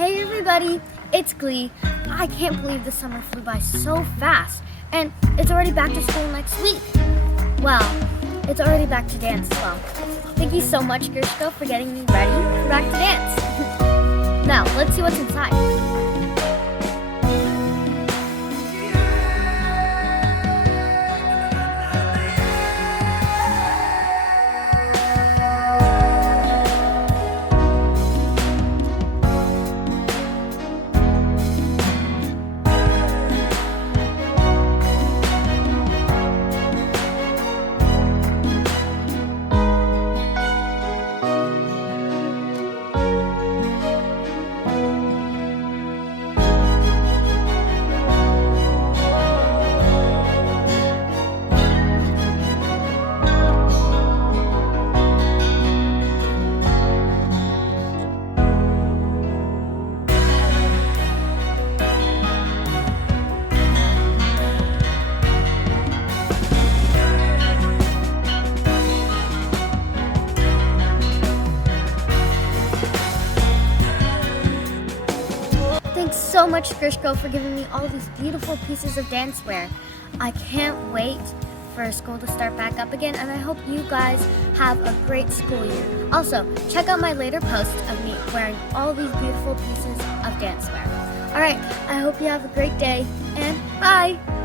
Hey everybody, it's Glee. I can't believe the summer flew by so fast, and it's already back to school next week. Well, it's already back to dance as well. Thank you so much, Grishko, for getting me ready for back to dance. Now, let's see what's inside. Thanks so much, Grishko, for giving me all these beautiful pieces of dancewear. I can't wait for school to start back up again, and I hope you guys have a great school year. Also, check out my later post of me wearing all these beautiful pieces of dancewear. All right, I hope you have a great day, and bye!